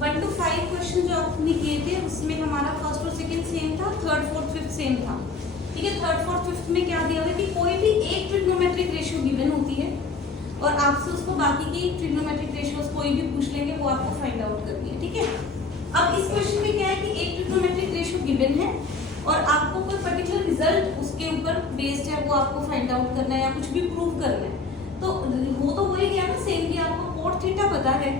1 to 5 question जो आपने किए थे उसमें हमारा फर्स्ट और सेकंड सेम था, थर्ड फोर्थ फिफ्थ सेम था। ठीक है, थर्ड फोर्थ फिफ्थ में क्या दिया हुआ है कि कोई भी एक ट्रिग्नोमेट्रिक रेशियो गिवन होती है और आपसे उसको बाकी की ट्रिग्नोमेट्रिक रेशियोज कोई भी पूछ लेंगे, वो आपको फाइंड आउट करनी है। ठीक है, अब इस क्वेश्चन में क्या है कि एक ट्रिग्नोमेट्रिक रेशियो गिवन है और आपको कोई पर्टिकुलर रिजल्ट उसके ऊपर बेस्ड है, वो आपको फाइंड आउट करना है या कुछ भी प्रूव करना है। तो वो तो वही गया ना सेम कि आपको कोट थीटा पता है,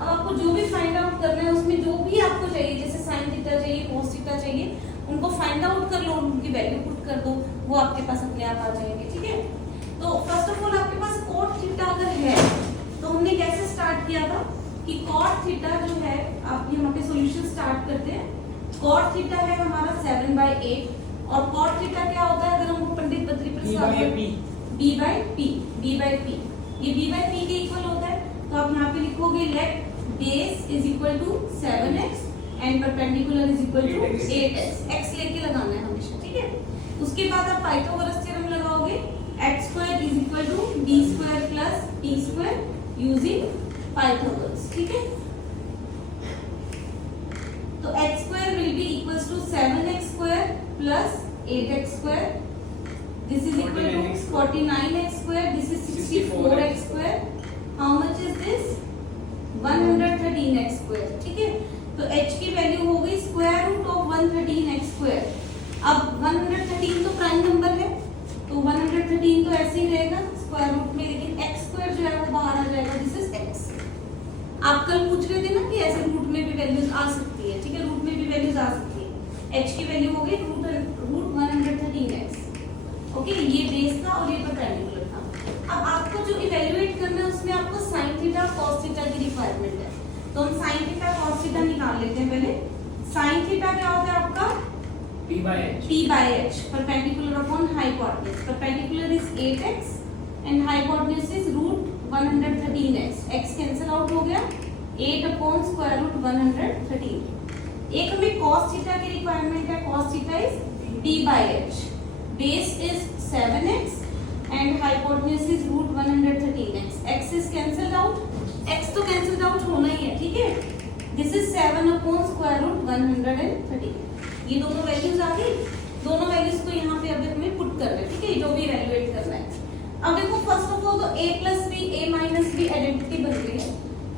अब आपको जो भी फाइंड आउट करना है उसमें जो भी आपको चाहिए, जैसे साइन थीटा चाहिए, कोस थीटा चाहिए, उनको फाइंड आउट कर लो, उनकी वैल्यू पुट कर दो, वो आपके पास अपने आप आ जाएंगे। ठीक है, तो फर्स्ट ऑफ ऑल आपके पास कोट थीटा अगर है तो हमने कैसे स्टार्ट किया था कि कॉट थीटा जो है, आप यहाँ पे सॉल्यूशन स्टार्ट करते हैं। कॉट थीटा है हमारा 7/8 और कॉट थीटा क्या होता है अगर हमको पंडित बद्री प्रसाद b/p ये b/p के इक्वल होता है। तो आप यहाँ पे लिखोगे let base is equal to 7x and perpendicular is equal to 8x, x लेके लगाना है हमेशा। ठीक है, उसके बाद आप पाइथागोरस थ्योरम लगाओगे, x² is equal to b² plus p² using Pythagoras. ठीक है, तो x² will be equals to 7x² plus 8x², this is equal to 49x², this is 64x², how much is this 113x²। ठीक है, तो h की value हो गई square root of 113x²। अब 113 तो प्राइम नंबर है तो 113 तो ऐसे ही रहेगा स्क्वायर रूट में, लेकिन x² जो है वो बाहर आ जाएगा, दिस इज x। आप कल पूछ रहे थे ना कि ऐसे रूट में भी वैल्यूज आ सकती है। ठीक है, रूट में भी वैल्यूज आ सकती है। h की वैल्यू हो गई रूट 113x। ओके, ये बेस था और ये परपेंडिकुलर था। अब आपको जो इवैल्यूएट करना है उसमें आपको साइन थीटा कॉस थीटा की रिक्वायरमेंट है, तो हम साइन थीटा कॉस थीटा निकाल लेते हैं। पहले साइन थीटा क्या होता है आपका p/h perpendicular upon hypotenuse. Perpendicular is 8x and hypotenuse is root 113x, x cancel out हो गया, 8 अपॉन स्क्वायर रूट 113। एक हमें कॉस थीटा की रिक्वायरमेंट है, cos theta is p/h, base is 7x and hypotenuse is root 113x, x is cancelled out, x तो cancelled out होना ही है। ठीक है, this is 7 upon square root 113। ये दोनों वैल्यूज आ गई, दोनों वैल्यूज को यहाँ पे अभी हमें पुट करना है। ठीक है, जो भी इवैल्यूएट करना है। अब देखो फर्स्ट ऑफ ऑल तो a plus b a minus b identity बन गई है,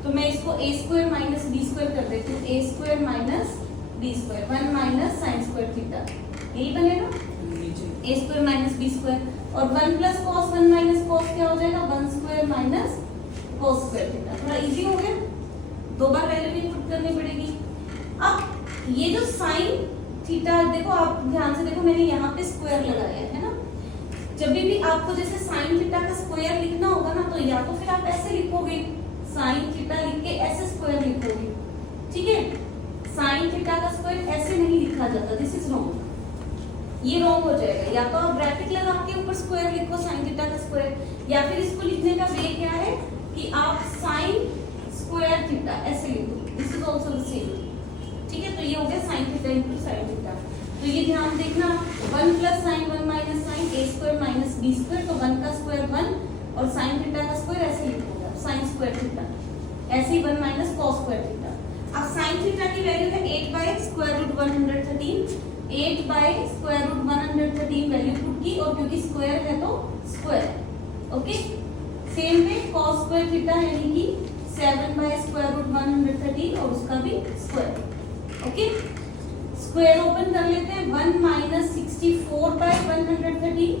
तो मैं इसको a² माइनस b² कर देती हूँ, a² minus b², 1 minus sine square theta, यही बनेगा a² माइनस b² और 1 प्लस कॉस 1 माइनस कॉस क्या हो जाएगा 1² माइनस cos² थीटा। थोड़ा इजी हो गया, दो बार वैल्यू भी पुट करनी पड़ेगी। अब ये जो साइन थीटा, देखो आप ध्यान से देखो, मैंने यहाँ पे स्क्वायर लगाया है ना। जब भी आपको जैसे साइन थीटा का स्क्वायर लिखना होगा ना, तो या तो फिर आप ऐसे लिखोगे, साइन थीटा लिख के ऐसे स्क्वायर लिखोगे। ठीक है, साइन थीटा का स्क्वायर ऐसे नहीं लिखा जाता, दिस इज रॉन्ग, ये रॉन्ग हो जाएगा। या तो आप ब्रैकेट लगा के ऊपर स्क्वायर लिखो साइन थीटा का स्क्वायर, या फिर इसको लिखने का वे क्या है कि आप साइन स्क्वायर थीटा ऐसे लिखो, this is also the same. ठीक है, तो ये हो गया sine theta into sine theta. तो ये ध्यान देखना, 1 plus sine 1 minus sine a² minus b², तो 1 का स्क्वायर 1 और साइन थीटा का स्क्वायर ऐसे लिखोगे साइन स्क्वायर थीटा, ऐसे ही 1 माइनस cos स्क्वायर थीटा। अब साइन थीटा की वैल्यू है 8/स्क्वायर रूट 113, 8/स्क्वायर रूट 113 वैल्यू पुट की, और क्योंकि स्क्वायर है तो square. Okay, same way cos square theta यानी कि 7/स्क्वायर रूट 113 और उसका भी स्क्वायर। ओके, स्क्वायर ओपन कर लेते हैं, 1 माइनस 64/113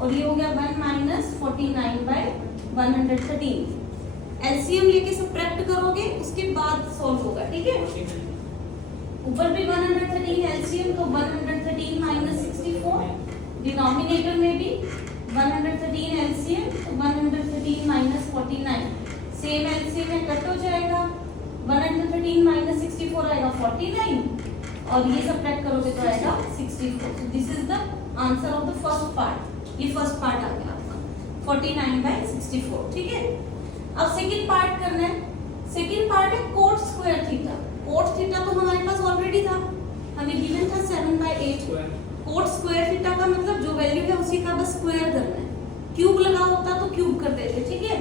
और ये हो गया 1 माइनस 49/113। एलसीएम लेके सब्ट्रैक्ट करोगे, उसके बाद सॉल्व होगा। ठीक है, ऊपर भी 113 एलसीएम, तो 113 माइनस 64, डिनोमिनेटर में भी 113 एलसीएम, 113 माइनस 49, सेम एलसीएम में कट हो जाएगा, 113 माइनस 64 आएगा 49 और ये सब्ट्रैक्ट करोगे तो आएगा 64। This is the answer of the first part, ये फर्स्ट पार्ट आ गया आपका 49/64। ठीक है, अब सेकंड पार्ट करना है। सेकंड पार्ट है coat square theta. Cot theta तो हमारे पास ऑलरेडी था, हमें गिवन था 7/8। कोट स्क्वायर थीटा का मतलब जो वैल्यू है उसी का बस स्क्वायर करना है, क्यूब लगा होता तो क्यूब कर देते। ठीक है,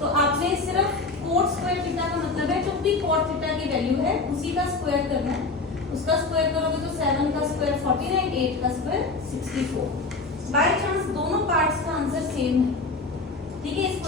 तो आपने सिर्फ कोट स्क्वायर थीटा का मतलब है जो भी कोट थीटा की वैल्यू है उसी का स्क्वायर करना है। उसका स्क्वायर करोगे तो 7 का स्क्वायर 49, 8 का स्क्वायर 64। बाय चांस दोनों पार्ट्स का आंसर सेम है, ठीक है। इस